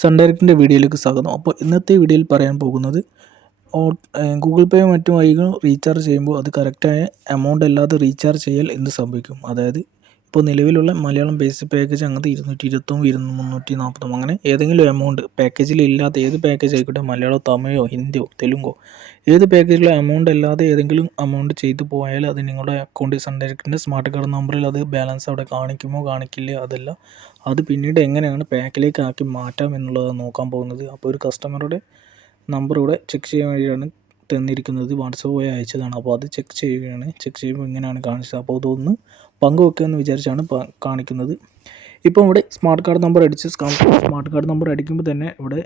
Sun ഡയറക്റ്റിൻ്റെ വീഡിയോയിലേക്ക് സ്വാഗതം. അപ്പോൾ ഇന്നത്തെ വീഡിയോയിൽ പറയാൻ പോകുന്നത് ഗൂഗിൾ പേ മറ്റു വഴികൾ റീചാർജ് ചെയ്യുമ്പോൾ അത് കറക്റ്റായ എമൗണ്ട് അല്ലാതെ റീചാർജ് ചെയ്യൽ എന്ത് സംഭവിക്കും. അതായത് ഇപ്പോൾ നിലവിലുള്ള മലയാളം ബേസിക് പാക്കേജ് അങ്ങനത്തെ 220 340 അങ്ങനെ ഏതെങ്കിലും എമൗണ്ട് പാക്കേജിൽ ഇല്ലാത്ത ഏത് പാക്കേജ് ആയിക്കോട്ടെ, മലയാളമോ തമിഴോ ഹിന്ദിയോ തെലുങ്കോ ഏത് പാക്കേജിലോ എമൗണ്ട് അല്ലാതെ ഏതെങ്കിലും എമൗണ്ട് ചെയ്തു പോയാൽ അത് നിങ്ങളുടെ അക്കൗണ്ടിൽ സൺ ഡയറക്റ്റിൻ്റെ സ്മാർട്ട് കാർഡ് നമ്പറിൽ അത് ബാലൻസ് അവിടെ കാണിക്കുമോ കാണിക്കില്ല, അതല്ല അത് പിന്നീട് എങ്ങനെയാണ് പാക്കിലേക്ക് ആക്കി മാറ്റാം എന്നുള്ളതാണ് നോക്കാൻ പോകുന്നത്. അപ്പോൾ ഒരു കസ്റ്റമറുടെ നമ്പർ ഇവിടെ ചെക്ക് ചെയ്യാൻ വേണ്ടിയാണ് തന്നിരിക്കുന്നത്. വാട്സപ്പ് വഴി അയച്ചതാണ്. അപ്പോൾ അത് ചെക്ക് ചെയ്യുകയാണ്. ചെക്ക് ചെയ്യുമ്പോൾ ഇങ്ങനെയാണ് കാണിച്ചത്. അപ്പോൾ അതൊന്ന് പങ്കുവെക്കുക എന്ന് വിചാരിച്ചാണ് കാണിക്കുന്നത്. ഇപ്പോൾ ഇവിടെ സ്മാർട്ട് കാർഡ് നമ്പർ അടിച്ച് സ്മാർട്ട് കാർഡ് നമ്പർ അടിക്കുമ്പോൾ തന്നെ ഇവിടെ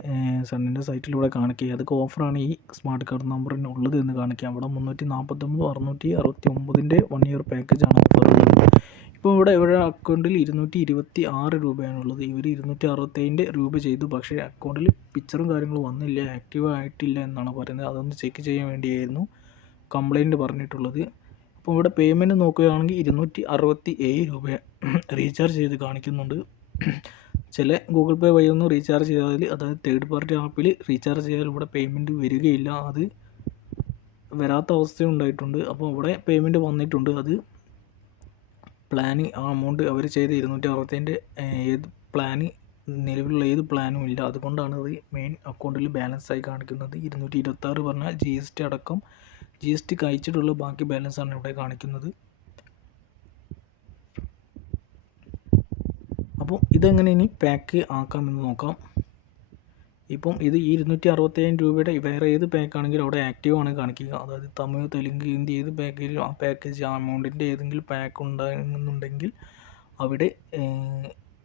സണ്ണിൻ്റെ സൈറ്റിൽ ഇവിടെ കാണിക്കുക ഏതൊക്കെ ഓഫറാണ് ഈ സ്മാർട്ട് കാർഡ് നമ്പറിന് ഉള്ളത് എന്ന് കാണിക്കുക. ഇവിടെ 349 669 1 ഇയർ പാക്കേജാണ് ഓഫർ ഉള്ളത്. ഇപ്പോൾ ഇവിടെ അക്കൗണ്ടിൽ 226 രൂപയാണുള്ളത്. ഇവർ 267 രൂപ ചെയ്തു, പക്ഷേ അക്കൗണ്ടിൽ പിക്ചറും കാര്യങ്ങളും വന്നില്ല, ആക്റ്റീവ് ആയിട്ടില്ല എന്നാണ് പറയുന്നത്. അതൊന്ന് ചെക്ക് ചെയ്യാൻ വേണ്ടിയായിരുന്നു കംപ്ലയിൻറ്റ് പറഞ്ഞിട്ടുള്ളത്. അപ്പോൾ ഇവിടെ പേയ്മെൻറ്റ് നോക്കുകയാണെങ്കിൽ 267 രൂപ റീചാർജ് ചെയ്ത് കാണിക്കുന്നുണ്ട്. ചില ഗൂഗിൾ പേ വഴിയൊന്നും റീചാർജ് ചെയ്താൽ, അതായത് തേർഡ് പാർട്ടി ആപ്പിൽ റീചാർജ് ചെയ്താൽ ഇവിടെ പേയ്മെൻറ്റ് വരികയില്ല, അത് വരാത്ത അവസ്ഥ ഉണ്ടായിട്ടുണ്ട്. അപ്പോൾ ഇവിടെ പേയ്മെൻറ്റ് വന്നിട്ടുണ്ട്. അത് പ്ലാന് ആ എമൗണ്ട് അവർ ചെയ്ത് 267 ഏത് പ്ലാന് നിലവിലുള്ള ഏത് പ്ലാനും ഇല്ല, അതുകൊണ്ടാണ് അത് മെയിൻ അക്കൗണ്ടിൽ ബാലൻസ് ആയി കാണിക്കുന്നത്. 226 പറഞ്ഞാൽ GST അടക്കം GST കഴിച്ചിട്ടുള്ള ബാക്കി ബാലൻസാണ് ഇവിടെ കാണിക്കുന്നത്. അപ്പോൾ ഇതെങ്ങനെ ഇനി പാക്ക് ആക്കാമെന്ന് നോക്കാം. ഇപ്പം ഇത് 267 രൂപയുടെ വേറെ ഏത് പാക്കാണെങ്കിലും അവിടെ ആക്റ്റീവ് ആണ് കാണിക്കുക. അതായത് തമിഴ് തെലുങ്ക് ഹിന്ദി ഏത് പാക്കേജിലും ആ പാക്കേജ് ആ എമൗണ്ടിൻ്റെ ഏതെങ്കിലും പാക്ക് ഉണ്ടാകുന്നുണ്ടെങ്കിൽ അവിടെ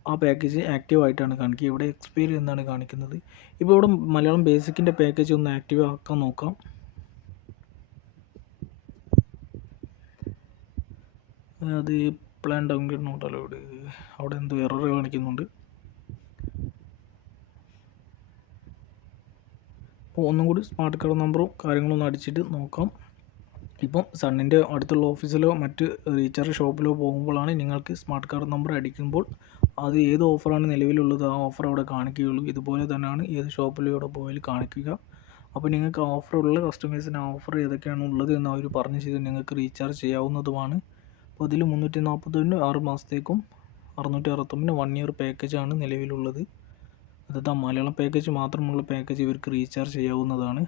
ആ പാക്കേജ് ആക്റ്റീവ് ആയിട്ടാണ് കാണിക്കുക. ഇവിടെ എക്സ്പയറി എന്നാണ് കാണിക്കുന്നത്. ഇപ്പോൾ ഇവിടെ മലയാളം ബേസിക്കിൻ്റെ പാക്കേജ് ഒന്ന് ആക്റ്റീവ് ആക്കാൻ നോക്കാം. അത് പ്ലാൻ ഡൗൺഗ്രേഡ് നോട്ട് അലൗഡ്, അവിടെ എന്തോ എറർ കാണിക്കുന്നുണ്ട്. അപ്പോൾ ഒന്നും കൂടി സ്മാർട്ട് കാർഡ് നമ്പറും കാര്യങ്ങളൊന്നും അടിച്ചിട്ട് നോക്കാം. ഇപ്പം സണ്ണിൻ്റെ അടുത്തുള്ള ഓഫീസിലോ മറ്റ് റീചാർജ് ഷോപ്പിലോ പോകുമ്പോഴാണ് നിങ്ങൾക്ക് സ്മാർട്ട് കാർഡ് നമ്പർ അടിക്കുമ്പോൾ അത് ഏത് ഓഫറാണ് നിലവിലുള്ളത് ആ ഓഫർ അവിടെ കാണിക്കുകയുള്ളൂ. ഇതുപോലെ തന്നെയാണ് ഏത് ഷോപ്പിലൂടെ പോയാലും കാണിക്കുക. അപ്പോൾ നിങ്ങൾക്ക് ഓഫറുള്ള കസ്റ്റമേഴ്സിന് ആ ഓഫർ ഏതൊക്കെയാണ് ഉള്ളത് എന്ന് അവർ പറഞ്ഞു ചെയ്ത് നിങ്ങൾക്ക് റീചാർജ് ചെയ്യാവുന്നതുമാണ്. അപ്പോൾ അതിൽ 349 6 മാസത്തേക്കും 669 1 ഇയർ പാക്കേജാണ് നിലവിലുള്ളത്. അതായത് മലയാളം പാക്കേജ് മാത്രമുള്ള പാക്കേജ് ഇവർക്ക് റീചാർജ് ചെയ്യാവുന്നതാണ്.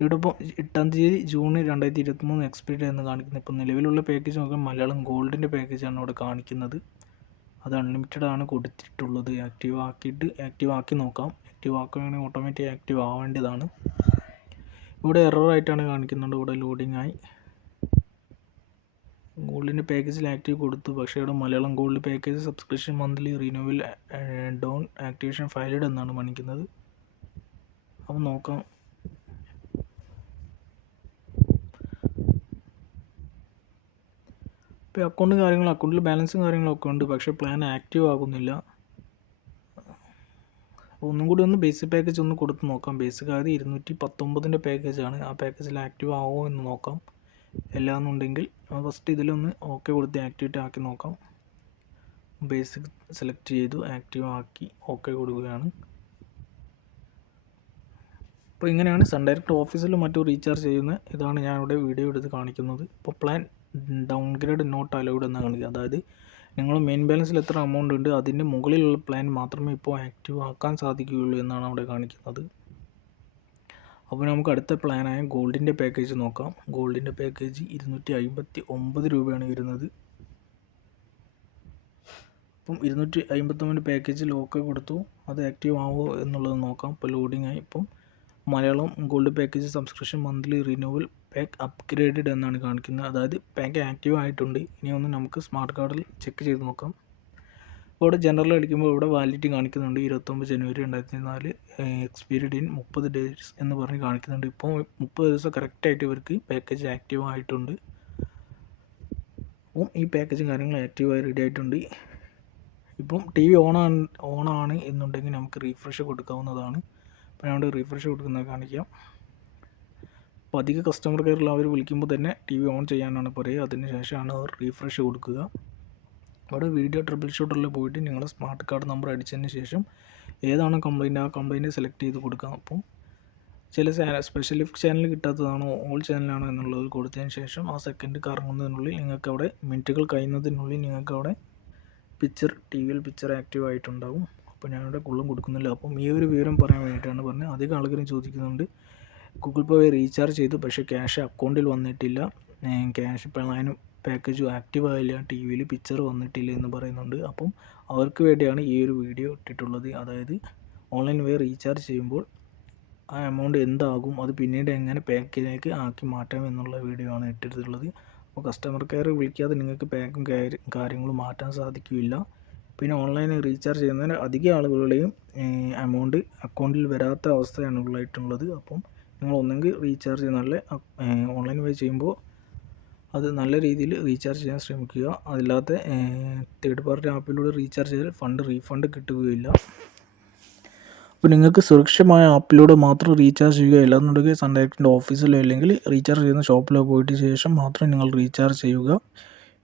ഇവിടെ ഇപ്പോൾ 8-ാം തീയതി ജൂൺ 2023 എക്സ്പയറി എന്ന് കാണിക്കുന്നത്. ഇപ്പോൾ നിലവിലുള്ള പാക്കേജ് നോക്കാൻ മലയാളം ഗോൾഡിൻ്റെ പാക്കേജാണ് അവിടെ കാണിക്കുന്നത്. അത് അൺലിമിറ്റഡ് ആണ് കൊടുത്തിട്ടുള്ളത്. ആക്റ്റീവ് ആക്കി നോക്കാം. ആക്റ്റീവ് ആക്കുകയാണെങ്കിൽ ഓട്ടോമാറ്റിക് ആക്റ്റീവ് ആവേണ്ടതാണ്. ഇവിടെ എററായിട്ടാണ് കാണിക്കുന്നുണ്ട്. ഇവിടെ ലോഡിംഗ് ആയി ഗോൾഡിൻ്റെ പാക്കേജിൽ ആക്റ്റീവ് കൊടുത്തു, പക്ഷേ ഇവിടെ Malayalam gold package subscription monthly renewal down activation filed എന്നാണ് കാണിക്കുന്നത്. അപ്പോൾ നോക്കാം. ഇപ്പോൾ അക്കൗണ്ടിൽ ബാലൻസും കാര്യങ്ങളൊക്കെ ഉണ്ട്, പക്ഷേ പ്ലാൻ ആക്റ്റീവ് ആകുന്നില്ല. ഒന്നും കൂടി ഒന്ന് ബേസിക് പാക്കേജ് ഒന്ന് കൊടുത്ത് നോക്കാം. ബേസിക് ആയത് 219 പാക്കേജാണ്. ആ പാക്കേജിൽ ആക്റ്റീവ് ആവുമോ എന്ന് നോക്കാം. എല്ലാന്നുണ്ടെങ്കിൽ ഫസ്റ്റ് ഇതിലൊന്ന് ഓക്കെ കൊടുത്ത് ആക്ടിവേറ്റ് ആക്കി നോക്കാം. ബേസിക് സെലക്ട് ചെയ്തു, ആക്റ്റീവ് ആക്കി ഓക്കെ കൊടുക്കുകയാണ്. അപ്പോൾ ഇങ്ങനെയാണ് സൺ ഡയറക്റ്റ് ഓഫീസിലും മറ്റും റീചാർജ് ചെയ്യുന്നത്. ഇതാണ് ഞാനിവിടെ വീഡിയോ എടുത്ത് കാണിക്കുന്നത്. ഇപ്പോൾ പ്ലാൻ ഡൗൺഗ്രേഡ് നോട്ട് അലൗഡ് എന്ന് കാണിക്കുക. അതായത് നിങ്ങൾ മെയിൻ ബാലൻസിൽ എത്ര എമൗണ്ട് ഉണ്ട് അതിൻ്റെ മുകളിലുള്ള പ്ലാൻ മാത്രമേ ഇപ്പോൾ ആക്റ്റീവ് ആക്കാൻ സാധിക്കുകയുള്ളൂ എന്നാണ് അവിടെ കാണിക്കുന്നത്. അപ്പോൾ നമുക്ക് അടുത്ത പ്ലാനായ ഗോൾഡിൻ്റെ പാക്കേജ് നോക്കാം. ഗോൾഡിൻ്റെ പാക്കേജ് 259 രൂപയാണ് വരുന്നത്. അപ്പം 259 പാക്കേജിൽ ഓക്കെ കൊടുത്തു. അത് ആക്റ്റീവ് ആവുമോ എന്നുള്ളത് നോക്കാം. ഇപ്പോൾ ലോഡിംഗ് ആയി. ഇപ്പം Malayalam gold package subscription monthly renewal pack upgraded എന്നാണ് കാണിക്കുന്നത്. അതായത് പാക്ക് ആക്റ്റീവ് ആയിട്ടുണ്ട്. ഇനി ഒന്ന് നമുക്ക് സ്മാർട്ട് കാർഡിൽ ചെക്ക് ചെയ്ത് നോക്കാം. ഇവിടെ ജനറൽ അടിക്കുമ്പോൾ ഇവിടെ വാലിഡിറ്റി കാണിക്കുന്നുണ്ട്. 29 ജനുവരി 2004 എക്സ്പീരിയഡ് ഇൻ 30 ഡേയ്സ് എന്ന് പറഞ്ഞ് കാണിക്കുന്നുണ്ട്. ഇപ്പോൾ 30 ദിവസം കറക്റ്റായിട്ട് ഇവർക്ക് പാക്കേജ് ആക്റ്റീവ് ആയിട്ടുണ്ട്. അപ്പം ഈ പാക്കേജും കാര്യങ്ങളും ആക്റ്റീവായി റെഡി ആയിട്ടുണ്ട്. ഇപ്പം TV ഓണാണ് എന്നുണ്ടെങ്കിൽ നമുക്ക് റീഫ്രഷ് കൊടുക്കാവുന്നതാണ്. അപ്പോൾ ഞാൻ റീഫ്രഷ് കൊടുക്കുന്നത് കാണിക്കാം. അപ്പോൾ അധിക കസ്റ്റമർ കെയറിൽ അവർ വിളിക്കുമ്പോൾ തന്നെ TV ഓൺ ചെയ്യാനാണ് പറയുക. അതിന് ശേഷമാണ് അവർ റീഫ്രഷ് കൊടുക്കുക. അവിടെ വീഡിയോ ട്രിപ്പിൾ ഷൂട്ടറിൽ പോയിട്ട് നിങ്ങളുടെ സ്മാർട്ട് കാർഡ് നമ്പർ അടിച്ചതിന് ശേഷം ഏതാണോ കംപ്ലൈൻറ്റ് ആ കംപ്ലൈൻറ്റ് സെലക്ട് ചെയ്ത് കൊടുക്കാം. അപ്പം ചില സ്പെഷ്യൽ ചാനൽ കിട്ടാത്തതാണോ ഓൾ ചാനലാണോ എന്നുള്ളത് കൊടുത്തതിന് ശേഷം ആ സെക്കൻഡ് കറങ്ങുന്നതിനുള്ളിൽ നിങ്ങൾക്ക് അവിടെ മിനിറ്റുകൾ കഴിയുന്നതിനുള്ളിൽ നിങ്ങൾക്ക് അവിടെ പിക്ചർ ടി വിയിൽ പിക്ചർ ആക്റ്റീവ് ആയിട്ടുണ്ടാകും. അപ്പോൾ ഞാനിവിടെ കുള്ളും കൊടുക്കുന്നില്ല. അപ്പം ഈ ഒരു വിവരം പറയാൻ വേണ്ടിയിട്ടാണ് പറഞ്ഞത്. അധികം ആളുകളും ചോദിക്കുന്നുണ്ട് ഗൂഗിൾ പേ വഴി റീചാർജ് ചെയ്തു പക്ഷേ ക്യാഷ് അക്കൗണ്ടിൽ വന്നിട്ടില്ല, ക്യാഷ് പ്ലാനും പാക്കേജും ആക്റ്റീവ് ആയില്ല, ടി വിയിൽ പിക്ചർ വന്നിട്ടില്ല എന്ന് പറയുന്നുണ്ട്. അപ്പം അവർക്ക് വേണ്ടിയാണ് ഈ ഒരു വീഡിയോ ഇട്ടിട്ടുള്ളത്. അതായത് ഓൺലൈൻ വഴി റീചാർജ് ചെയ്യുമ്പോൾ ആ എമൗണ്ട് എന്താകും, അത് പിന്നീട് എങ്ങനെ പാക്കിലേക്ക് ആക്കി മാറ്റാം എന്നുള്ള വീഡിയോ ആണ് ഇട്ടിട്ടുള്ളത്. അപ്പോൾ കസ്റ്റമർ കെയർ വിളിക്കാതെ നിങ്ങൾക്ക് പാക്കും കാര്യങ്ങളും മാറ്റാൻ സാധിക്കില്ല. പിന്നെ ഓൺലൈൻ റീചാർജ് ചെയ്യുന്നതിന് അധികം ആളുകളുടെയും എമൗണ്ട് അക്കൗണ്ടിൽ വരാത്ത അവസ്ഥയാണ് ഉള്ളതായിട്ടുള്ളത്. അപ്പം നിങ്ങൾ ഒന്നെങ്കിൽ റീചാർജ് നല്ല ഓൺലൈൻ വഴി ചെയ്യുമ്പോൾ അത് നല്ല രീതിയിൽ റീചാർജ് ചെയ്യാൻ ശ്രമിക്കുക. അതില്ലാത്ത തേർഡ് പാർട്ടി ആപ്പിലൂടെ റീചാർജ് ചെയ്താൽ ഫണ്ട് റീഫണ്ട് കിട്ടുകയില്ല. അപ്പോൾ നിങ്ങൾക്ക് സുരക്ഷിതമായ ആപ്പിലൂടെ മാത്രം റീചാർജ് ചെയ്യുക. അല്ലാന്നുണ്ടെങ്കിൽ സൺ ഡയറക്റ്റിൻ്റെ ഓഫീസിലോ അല്ലെങ്കിൽ റീചാർജ് ചെയ്യുന്ന ഷോപ്പിലോ പോയിട്ട് ശേഷം മാത്രം നിങ്ങൾ റീചാർജ് ചെയ്യുക.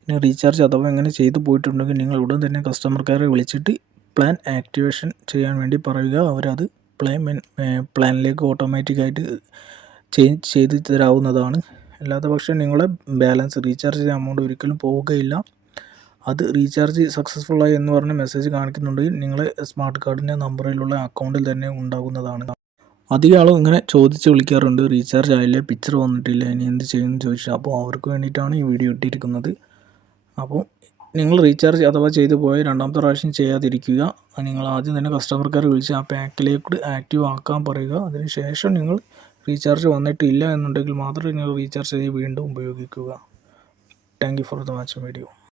ഇനി റീചാർജ് അഥവാ എങ്ങനെ ചെയ്തു പോയിട്ടുണ്ടെങ്കിൽ നിങ്ങൾ ഉടൻ തന്നെ കസ്റ്റമർ കെയറെ വിളിച്ചിട്ട് പ്ലാൻ ആക്ടിവേഷൻ ചെയ്യാൻ വേണ്ടി പറയുക. അവരത് പ്ലാനിലേക്ക് ഓട്ടോമാറ്റിക്കായിട്ട് ചേഞ്ച് ചെയ്ത് തരാവുന്നതാണ്. അല്ലാത്ത പക്ഷം നിങ്ങളുടെ ബാലൻസ് റീചാർജ് ചെയ്ത എമൗണ്ട് ഒരിക്കലും പോവുകയില്ല. അത് റീചാർജ് സക്സസ്ഫുള്ളായി എന്ന് പറഞ്ഞ മെസ്സേജ് കാണിക്കുന്നുണ്ടെങ്കിൽ നിങ്ങളെ സ്മാർട്ട് കാർഡിൻ്റെ നമ്പറിലുള്ള അക്കൗണ്ടിൽ തന്നെ ഉണ്ടാകുന്നതാണ്. അധികം ആളും ഇങ്ങനെ ചോദിച്ച് വിളിക്കാറുണ്ട്, റീചാർജ് ആയില്ലേ, പിക്ചർ വന്നിട്ടില്ല, ഇനി എന്ത് ചെയ്യുമെന്ന് ചോദിച്ചാൽ. അപ്പോൾ അവർക്ക് വേണ്ടിയിട്ടാണ് ഈ വീഡിയോ ഇട്ടിരിക്കുന്നത്. അപ്പോൾ നിങ്ങൾ റീചാർജ് അഥവാ ചെയ്തു പോയി രണ്ടാമത്തെ പ്രാവശ്യം ചെയ്യാതിരിക്കുക. നിങ്ങൾ ആദ്യം തന്നെ കസ്റ്റമർ കെയർ വിളിച്ച് ആ പാക്കിലേക്ക് ആക്റ്റീവ് ആക്കാൻ പറയുക. അതിനുശേഷം നിങ്ങൾ റീചാർജ് വന്നിട്ടില്ല എന്നുണ്ടെങ്കിൽ മാത്രമേ നിങ്ങൾ റീചാർജ് ചെയ്ത് വീണ്ടും ഉപയോഗിക്കുക. Thank you for the watching video.